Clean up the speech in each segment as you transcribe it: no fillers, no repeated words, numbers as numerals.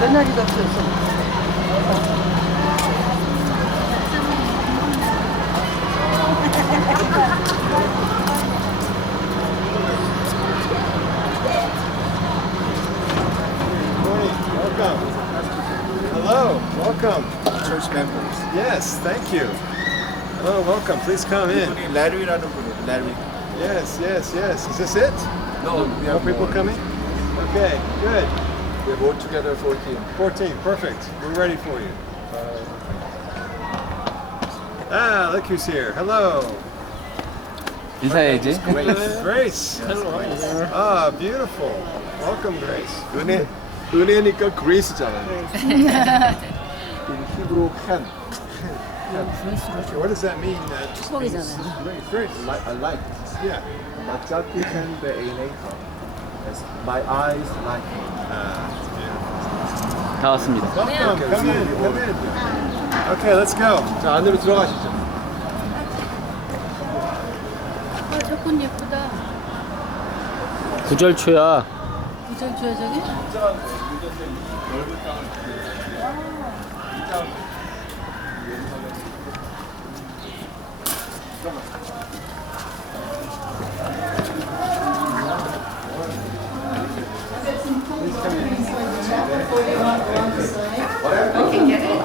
며느리가 없어서. Welcome. Hello, welcome. Church members. Yes, thank you. Hello, welcome. Please come in. Larry라는 분이에요. Larry. Yes, yes, yes. Is this it? No, we More have people more. coming? Okay, good. We have all together 14. 14, perfect. We're ready for you. Ah, look who's here. Hello. 인사해야지. Grace. Hello. Ah, beautiful. Welcome, Grace. 은혜니까 grace잖아요. 히브로 펜. Okay, what does that mean? 축복이잖아요. Grace. I like. Yeah. 맞잡기 펜의 애네이터. My eyes like. Ah, it's beautiful. 다 왔습니다. Welcome. Come in. Come in. Okay, let's go. 자, 안으로 들어가시죠. 아, 저건 예쁘다. 구절초야. 구절 줘야 저기?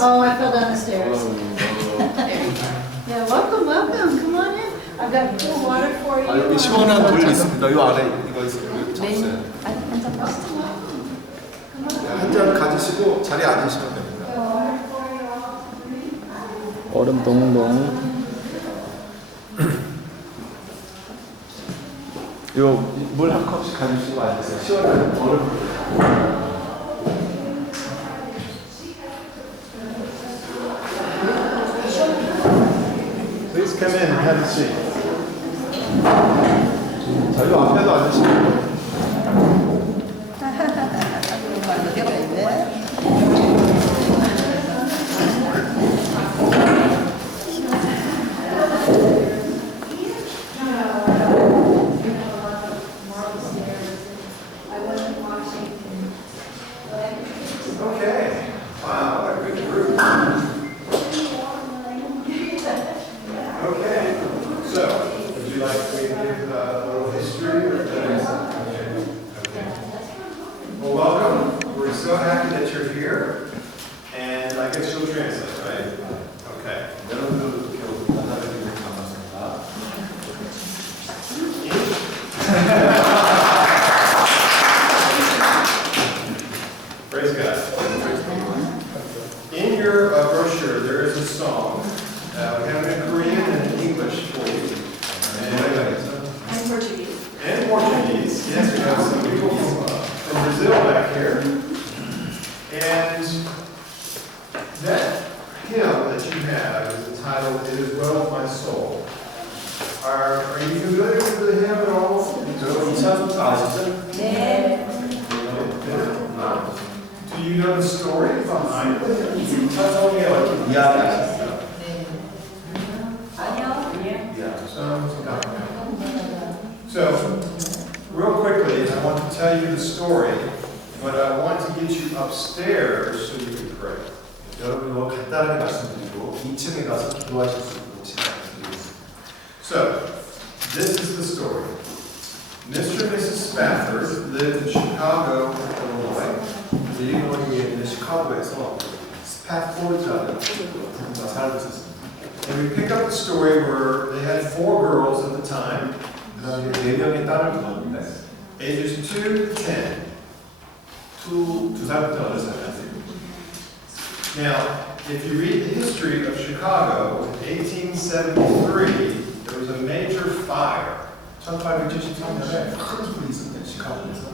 Oh, I fell down the stairs. Yeah, welcome, welcome. Come on in. I've got cool water for you. 여기 시원한 돌 있습니다. 이 안에 이거 있어요. 접수요. 한잔 마시죠. 한 잔 가지시고 자리에 앉으시면 됩니다. 얼음 동동. 요 물 한 컵씩 가지시고 앉으세요. 시원한 얼음. Please come in and have a seat. 자, 요 앞에도 앉으시면 돼요. Okay. Wow, what a good group. Okay. So, would you like me to give a little history? Okay. Well, welcome. We're so happy that you're here. And I guess you'll translate, right? Okay. 여러분들도 이렇게 만나뵙기를 반갑습니다. Praise God. In your brochure, there is a song. We have it in Korean and in English for you. And Portuguese. And Portuguese. Yes, we have some people from Brazil back here. And that hymn that you have is entitled, It Is Well With My Soul. Are you familiar with the hymn at all? 여러분 이 찬송가 아시죠? 네. Do you know the story behind it? 이 찬송의 어떤 이야기 아시죠? 아니요. So, real quickly, I want to tell you the story, but I want to get you upstairs so you can pray. 여러분 이거 간단하게 말씀드리고 2층에 가서 기도하실 수 있도록 부탁드리겠습니다. So, this is the story. Mr. and Mrs. Spafford lived in Chicago, Illinois. 일리노이에 있는 시카고에서 스패포드라는 부부가 살고 있었습니다. And we pick up the story where they had 4 girls at the time, 그 당시에 4명의 딸을 두었는데 ages 2 to 10. 2살부터 8살. Now, if you read the history of Chicago, in 1873, there was a major fire. 1873년에 큰 불이 있었는데 시카고에서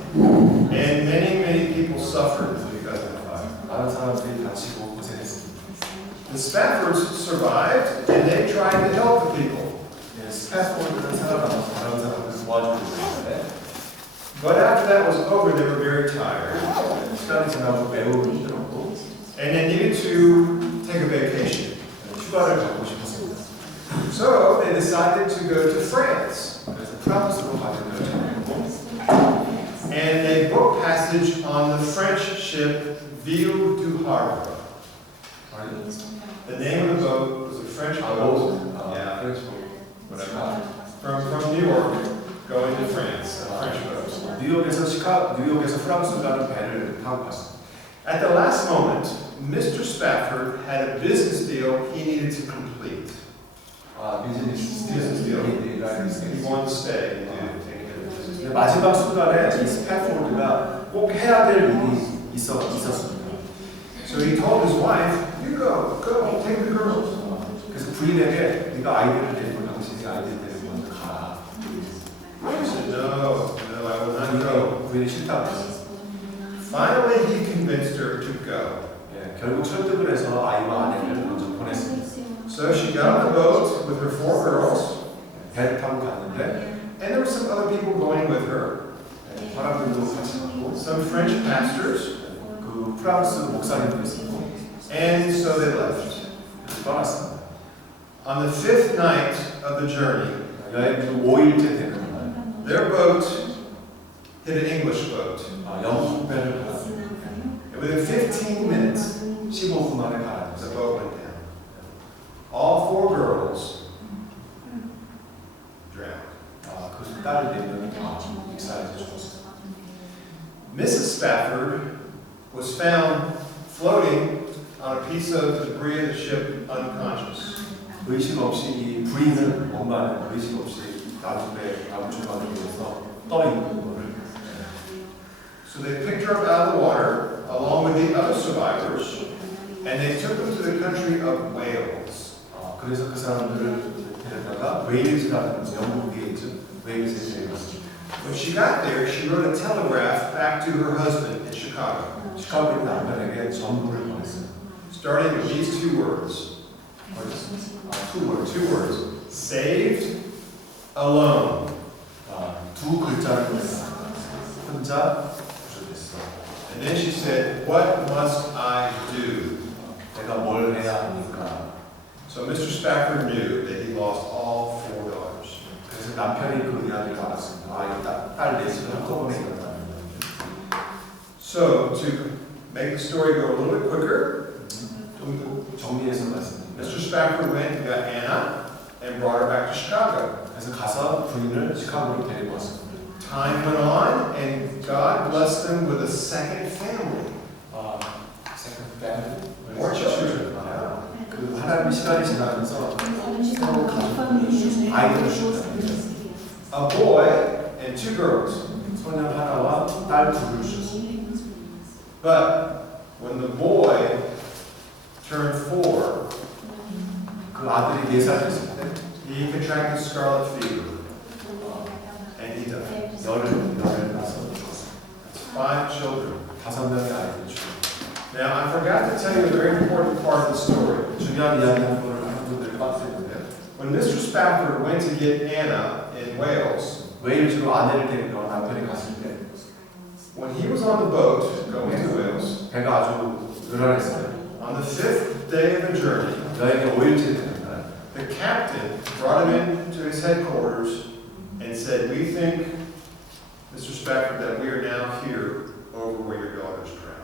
And many people suffered because of the fire. 많은 사람들이 다치고 고생했습니다. The Spaffords survived, and they tried to help the people. 스패포드는 살아남아서 다른 사람들 도와주고 있었는데 But after that was over, they were very tired, 시간이 지나고 매우 힘들었고 and they needed to take a vacation. 휴가를 가고 싶었습니다. So they decided to go to France. 그래서 프랑스로 가기로 결정했고 And they booked passage on the French ship Ville du Havre. The name of the boat was a French boat. Yeah, whatever. From New York going to France, a French boat. 뉴욕에서 프랑스 가는 배를 타고 갔습니다. At the last moment, Mr. Spafford had a business deal he needed to complete. Business deal. He wanted to stay and take care of the business deal. 마지막 순간에 이 스패포드가 꼭 해야 될 일이 있었습니다. So he told his wife, "You go, take the girls." 그래서 부인에게 네가 아이들을 데리고 당신이 아이들 데리고 먼저 가라. She said, "No, I will not go." 부인이 싫다고 했어요. Finally, he convinced her to go. 결국 설득을 해서 아이와 아내를 먼저 보냈습니다. So she got on the boat with her 4 girls, 배를 타고 갔는데 and there were some other people going with her. 사람들도 같이 갔고 Some French pastors, 그 프랑스 목사님도 있었고 and so they left. 떠났습니다. On the 5th night of the journey, 여행 중 5일째 되는 날 their boat hit an English boat. 영국 배를 받았습니다. And within 15 minutes, 15분 만에 the 가라앉았어요. boat went down. All 4 girls drowned. 그 딸 4명이 다 익사해서 죽었어요. Mrs. Spafford was found floating on a piece of debris of the ship unconscious. 의식 없이 이 부인은 엄마는 의식 없이 나무배 나무 조각을 위해서 떠 있는 거를 So they picked her up out of the water along with the other survivors, and they took them to the country of Wales. 그래서 그 사람들을 데려다가 웨일즈라는 영국 웨일즈에 데려갔습니다. When she got there, she wrote a telegraph back to her husband in Chicago, 시카고의 남편에게 전부를 보냈어요. starting with these 2 words. 2 words. Saved, alone. 2 글자를 보냈어요. 혼자 구조됐어. And then she said, "What must I do?" 내가 뭘 해야 합니까? So Mr. Spafford knew that he lost all 4 daughters. 그래서 남편이 그 이야기를 알았습니다. 이 딸 4을 한꺼번에 잃었다는 거예요. So to make the story go a little bit quicker, 좀 정리해서 말씀드립니다. Mr. Spafford went and got Anna and brought her back to Chicago. 그래서 가서 부인을 시카고로 데리고 왔습니다. Time went on, and God blessed them with a second family. Second family? More children. 그 하나님의 시간이 지나면서 새로운 가족을 아이들을 주셨습니다. A boy and 2 girls. 소년 하나와 딸 2을 주셨습니다. But when the boy turned 4, 그 아들이 4살 됐을 때 he contracted scarlet fever, and he died. 열을 나서 죽었습니다. 5 children. 5명의 아이들을 주셨습니다. Now, I forgot to tell you a very important part of the story. 중요한 이야기 한 번을 하는 분들이 빠뜨렸는데 When Mr. Spafford went to get Anna in Wales, 웨일즈로 아내를 데리러 남편이 갔을 때 when he was on the boat going to Wales, 배가 아주 요란했어요. on the 5th day of the journey, 여행의 5일째 되는 날 the captain brought him into his headquarters and said, "We think, Mr. Spafford, that we are now here over where your daughter's drowned."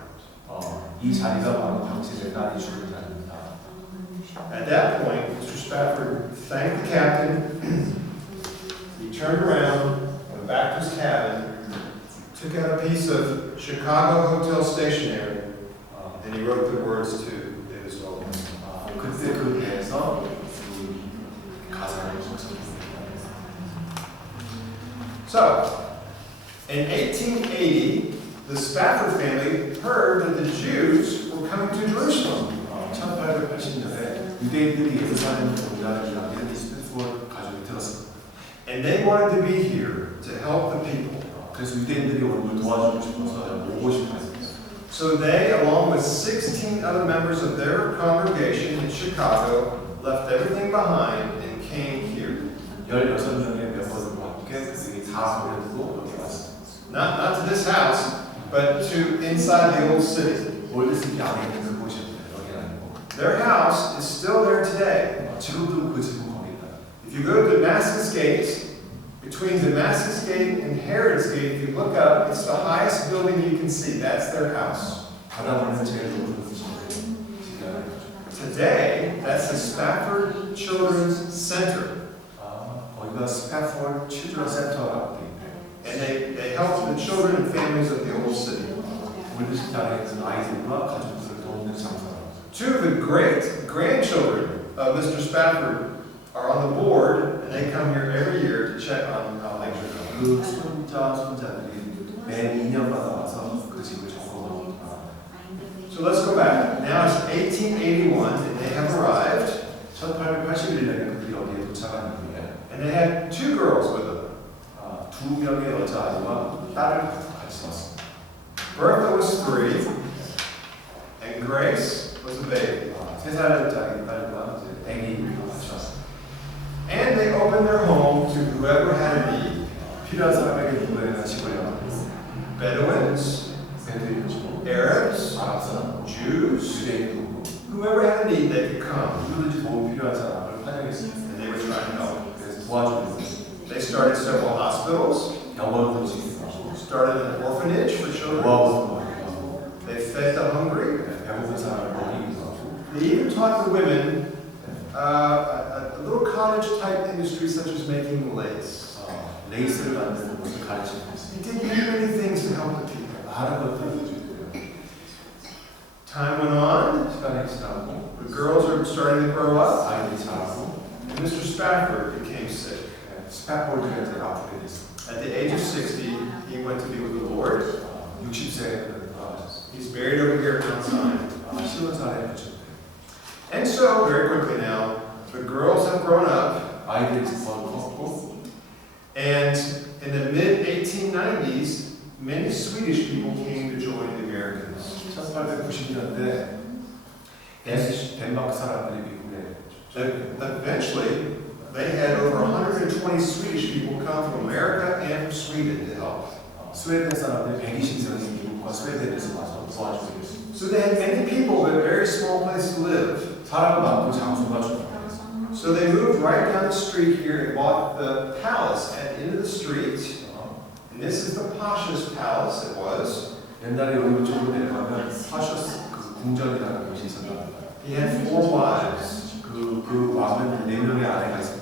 이 자리가 바로 당신의 딸이 죽은 자리입니다. At that point, Mr. Spafford thanked the captain. He turned around, went back to his cabin, took out a piece of Chicago hotel stationery, and he wrote the words to his own. 그때 그 배에서 이 가사를 적습니다. So, in 1880, the Spafford family heard that the Jews were coming to Jerusalem. 1880년에 유대인들이 예루살렘을 온다는 이야기를 스패포드 가족이 들었습니다. And they wanted to be here to help the people. 그래서 유대인들이 오는 걸 도와주고 싶어서 오고 싶어 했습니다. So they, along with 16 other members of their congregation in Chicago, left everything behind and came here. 16명의 멤버들과 함께 그들이 다 모여들고 여기 왔습니다. Not to this house, but to inside the old city. 올드시티 안에 있는 그곳이었는데 여기는 아니고 Their house is still there today. 지금도 그 집은 거기 있다. If you go to Damascus Gate, between Damascus Gate and Herod's Gate, if you look up, it's the highest building you can see. That's their house. 바다보는 제일 높은 Today, that's the Spafford Children's Center. 거기가 스패포드 칠드런 센터라고 돼 있대요. And they help the children and families of the old city. 올드시장에 있는 아이들과 가족들을 도우는 장사라고. Two of the great grandchildren of Mr. Spafford are on the board, and they come here every year to check on how things are going. 그 손자들이 매 2년마다 와서 그 집을 점검하고. So let's go back. Now it's 1881, and they have arrived, 1881년에 그들이 여기에 도착하는데 and they had two girls with them. 두 명의 여자아이와 딸을 같이 왔습니다. Bertha was 3, and Grace was a baby. 3살짜리 딸과 이제 애기가 같이 왔습니다. And they opened their home to whoever had a need. 필요한 사람에게 누구에나 집을 열었고 Bedouins, 베두인이고 Arabs, 아랍 사람, Jews, 유대인도 오고 whoever had a need, they could come. 누구든지 도움 필요한 사람을 환영했습니다. And they were trying to help. 그래서 도와주고 They started several hospitals, 병원도 지키고 started an orphanage for children. 모아보도 하고 They fed the hungry. 배고픈 사람을 먹이기도 하고 They even taught the women a little cottage-type industry such as making lace. 레이스를 만드는 것을 가르치고 있습니다. They did many things to help the people. 많은 것들을 Time went on. 시간이 지나고 The girls are starting to grow up. 아이들이 자라고 And Mr. Spafford became sick. 스패포드가 이제 아프게 됐습니다. At the age of 60, he went to be with the Lord. 60세에 돌아가셨습니다. He's buried over here at Mount Sinai. 시온산에 붙였대요. And so, very quickly now, the girls have grown up. 아이들이 컸고 And in the mid-1890s, many Swedish people came to join the Americans. 1890년대 덴마크 사람들이 미국에 Eventually, they had over 120 Swedish people come from America and from Sweden to help. 스웨덴 사람들 120명이 미국과 스웨덴에서 와서 도와주고 있습니다. So they had many people, but a very small place to live. 사람 많고 장소가 좋아요. So they moved right down the street here and bought the palace at the end of the street. And this is the poshest palace it was. 옛날에 여기 쪽으로 내려가면 파셔스 그 궁전이라는 곳이 있었답니다. He had 4 wives. 그 왕은 4명의 아내가 있었고